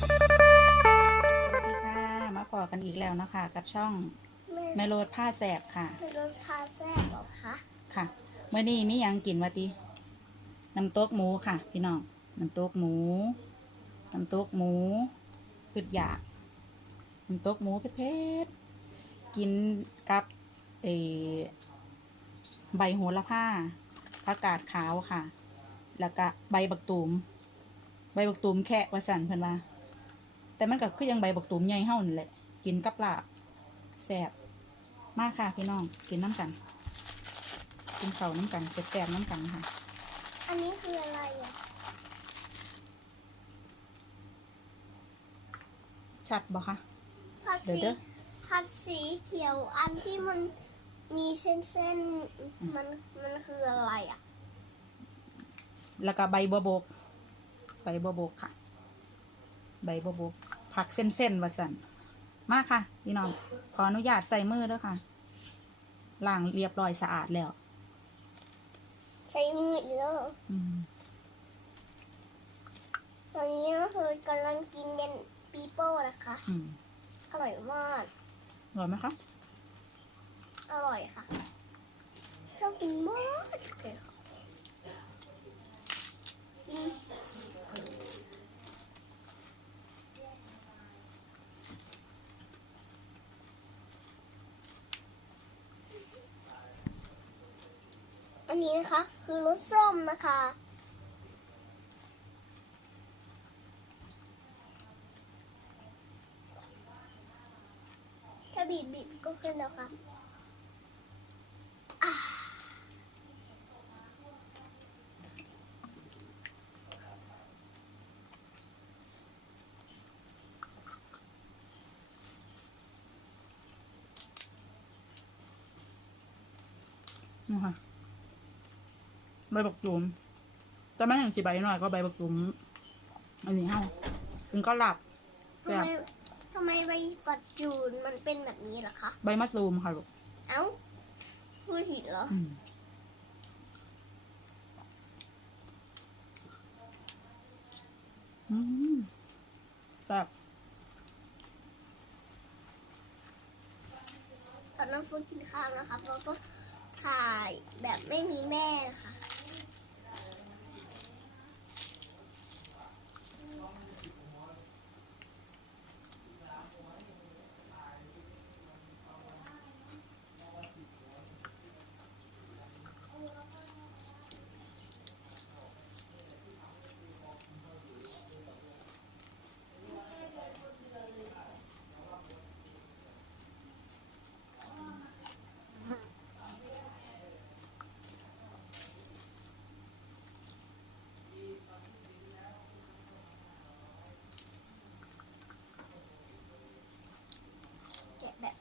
สวัสดีค่ะ มาพอกันอีกแล้วเนาะคะ กับช่องแม่แมโลดผ้าแสบค่ะเป็นรสชาแซ่บเหรอคะค่ะเมื่อนี้มีหยังกินวะติน้ำตกหมูค่ะ พี่น้องน้ำตกหมูน้ำตกหมูคืออยากน้ำตกหมูเผ็ดๆกินกับเออใบโหระพาผักกาดขาวค่ะ แล้วก็ใบบักตูม ใบบักตูมแค่วาสันเพิ่นว่า แต่มันก็คือยังใบบักตูมใหญ่เท่านั่นแหละ กินกับลาบแซ่บมากค่ะพี่น้อง กินน้ำกัน กินเข่าวน้ำกันแซ่บๆน้ำกันค่ะ อันนี้คืออะไรอะ ชัดบ่คะ ผัดเดี๋ยวสีเด้อ ผัดสีเขียวอันที่มันมีเส้นเส้นๆมันมันคืออะไรอะ แล้วก็ใบบัวบก ใบบัวบกค่ะ ใบบัวบกผักเส้นๆวาสันมากค่ะ พี่น้อง ขออนุญาตใส่มือด้วยค่ะล้างเรียบร้อยสะอาดแล้ว ใช้มือแล้วอืมตอนนี้ก็คือกำลังกินเย็นปีโป้นะคะ อืมอร่อยมาก อร่อยไหมคะ อร่อยค่ะ ชอบกินมากเลยค่ะอืม อันนี้นะคะ คือรสส้มนะคะ ถ้าบีบบีบก็ขึ้นแล้วค่ะนี่ค่ะ ใบบักตูมแต่ไม่ถึงสีใบหน่อยก็ใบบักตูมอันนี้เฮาเป็นก็หลับทำไมทำไมใบปัดจูนมันเป็นแบบนี้ล่ะคะใบมะตูมค่ะลูกเอ้าพูดผิดเหรออืมอืมแบบตอนน้ำฟูกินข้าวนะครับเราก็ถ่ายแบบไม่มีแม่นะคะ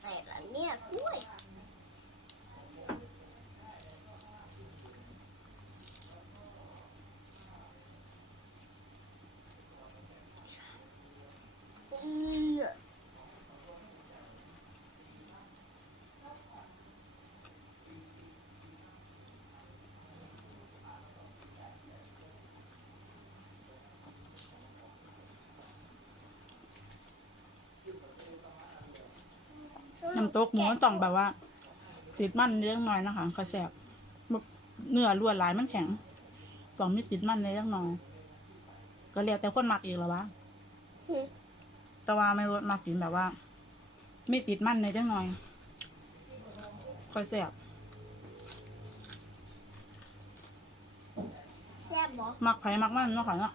ใส่ละเนี่ยกล้วย อือ น้ำตกหมูมันต้องแบบว่า ติดมันเลี้ยงน้อยนะคะเขาแสบแบบเนื้อล้วนหลายมันแข็งต้องมีติดมันเลี้ยงน้อยก็แล้วแต่คนมักอีกแล้ววะอืมแต่ว่าไม่รสมักกินแบบว่า ไม่ติดมันในจังหน่อยค่อยแสบแซ่บเหรอมักไผ่มักมันเนาะค่ะเนาะ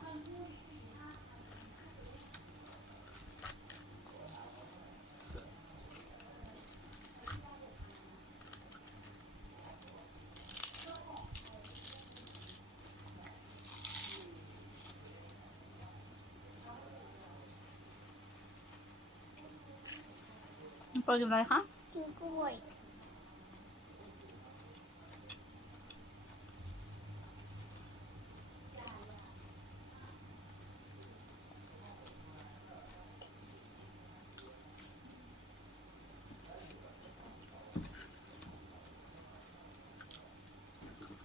ปิดอะไรคะกินกล้วย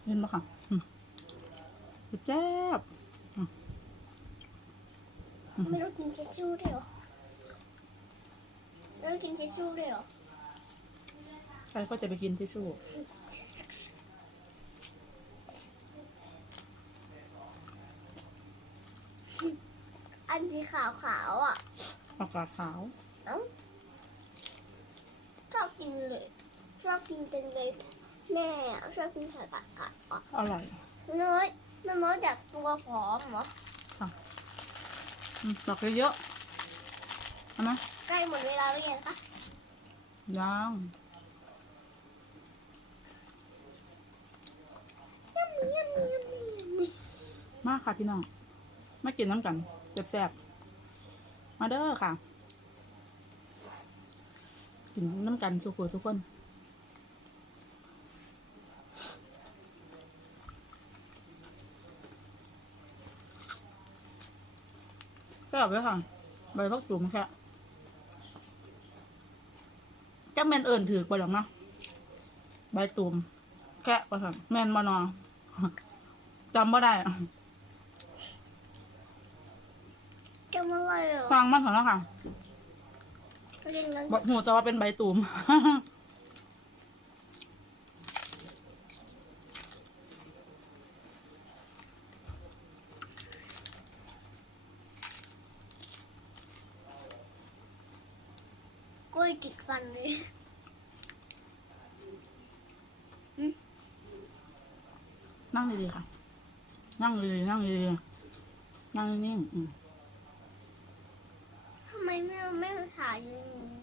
เห็นปะค่ะอืมแจ๊บไม่ต้กินเชชชูด้วยเหรอ ไม่ต้องกินเชชชูด้วยเหรอ ใครก็จะไปกินทิชชู่อันสีขาวขาวๆอะอากาศขาว เอ้าชอบกินเลยชอบกินจังเลยแม่ชอบกินสลัดกัดอะอร่อยน้อยน้อยจากตัวผอมเหรอ อืมดอกเยอะๆเอาไหมใก ล้หมดเวลาหรือยังคะยังยัมมี่ยัมมี่ยัมมี่ยัมมี่มากค่ะพี่น้อง มากินน้ำกันแซ่บๆมาเด้อค่ะ กินน้ำกันสุขุทุกคนก็แบบเลยค่ะ ใบพักจุ่มแค่ จักแมนเอิญถือไปหรอกเนาะใบตุ่มแค่ประค่ะแมนมานอจำไม่ได้อะจะมาอะไรเหรอฟังมันเถอะแล้วค่ะเรียนกันบอกหูจะว่าเป็นใบตุ่ม กล้วยติดฟัน เลยนั่งดีๆค่ะ นั่งดีๆนั่งดีๆนั่งนิ่งๆอืมทำไมไม่ไม่ถ่ายอย่างนี้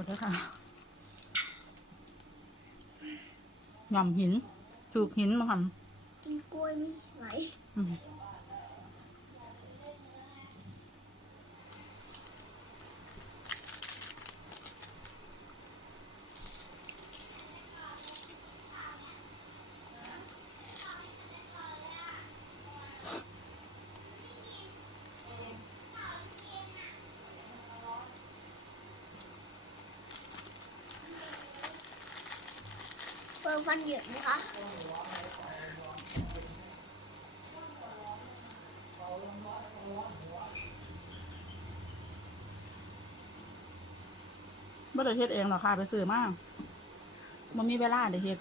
ษด้วยค่ะหย่ำหิน ถูกหินมาทกินกล้วยไม่ไหว อืมเปิดฟันเหยิบไหมคะไม่ได้เฮ็ดเองหรอกค่ะ ไปซื้อมามันมีเวลาได้เฮ็ด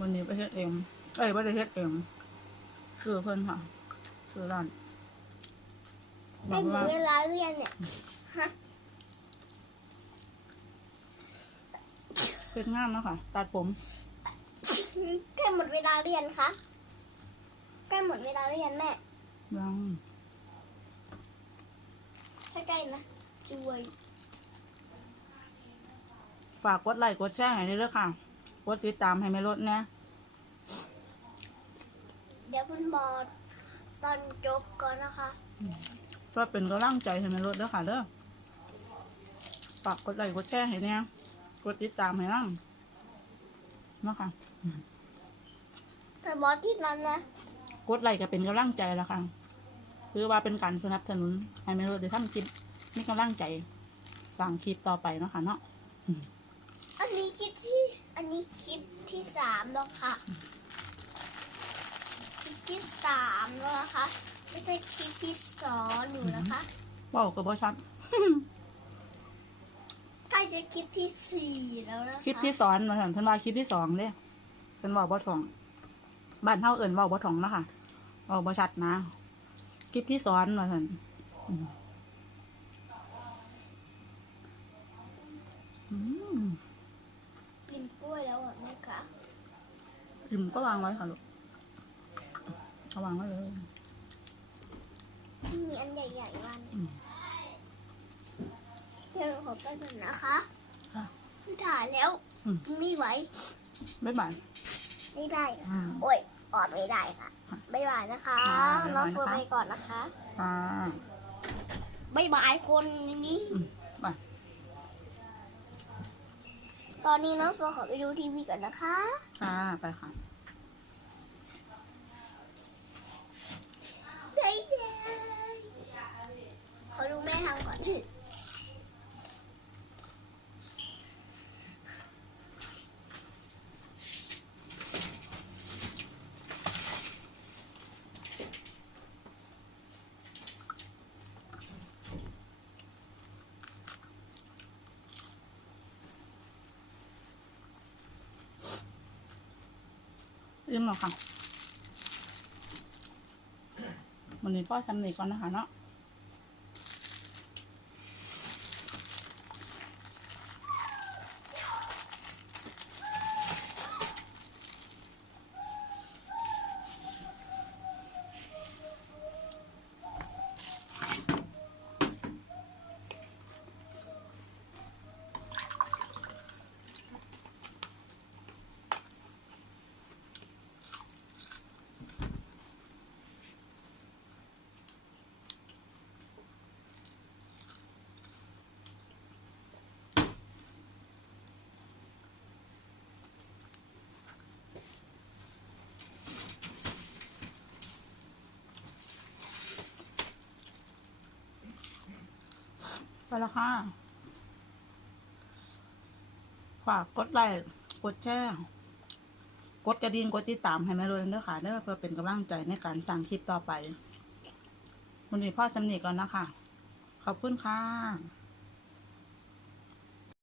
วันนี้ไปเฮ็ดเอง เอ้ยไม่ได้เฮ็ดเองซื้อเพิ่นค่ะ ซื้อร้านบได้อกหมว่าดเวลาเรียนเนี่ยฮะ เฮ็ดงามเนาะค่ะ ตัดผม ใกล้หมดเวลาเรียนคะใกล้หมดเวลาเรียนแม่ยังถ้าใกล้นะจวยฝากกดไลค์กดแชร์ให้ด้วยเด้อค่ะ กดติดตามให้ไม่ลดนะ เดี๋ยวคุณบอกตอนจบก่อนนะคะ ก็เป็นกำลังใจให้ไม่ลดเด้อค่ะเด้อฝากกดไลค์กดแชร์ให้เนี่ย กดติดตามให้นั่งเนาะค่ะแต่บอสที่นั้นนะกดไลค์ก็เป็นกำลังใจแล้วค่ะคือว่าเป็นการสนับสนุนให้ไม่ลดได้ทำคลิปมีกำลังใจสั่งคลิปต่อไปเนาะค่ะเนาะอันนี้คลิปที่ อันนี้คลิปที่ที่สามแล้วค่ะคลิปที่สามแล้วนะคะ ไม่ใช่คลิปที่สองหนูนะคะว้าวก็บ่ชัด ใกล้จะคลิปที่สี่แล้วนะคะคลิปที่สอนมาเพิ่นว่าคลิปที่สองเด้เพิ่นเว้าบ่ถ่องบ้านเฮาเอิ้นเว้าบ่ถ่องเนาะค่ะเว้าบ่ชัดนะ คลิปที่สอนว่าซั่นอืมอืมกินกล้วยแล้วอะแม่คะอิ่มก็วางไว้ค่ะลูกเอาวางไว้เลย มีอันใหญ่ๆวัน อืมเดี๋ยวหนูขอไปก่อนนะคะค่ะไม่ถ่ายแล้วอืม ไม่ไหวบ๊ายบาย ไม่ได้อืมโอ้ยออดไม่ได้ค่ะบ๊ายบายนะคะค่ะบ๊ายบายน้องเฟิร์นนะคะ ไปก่อนนะคะค่ะบ๊ายบายคนนี้อืมไป ตอนนี้น้องเฟิร์นขอไปดูทีวีก่อนนะคะ ค่ะ ไปค่ะบ๊ายบายขอดูแม่ทำก่อน อิ่มแล้วค่ะวันนี้พ่อสำเนีก่อนนะคะเนาะ แล้วค่ะ ฝากกดไลค์กดแชร์กดกระดิ่งกดติดตามให้แม่เลยเด้อค่ะเด้อเพื่อเป็นกำลังใจในการสร้างคลิปต่อไปวันนี้พ่อจำเนีก่อนนะคะ ขอบคุณค่ะ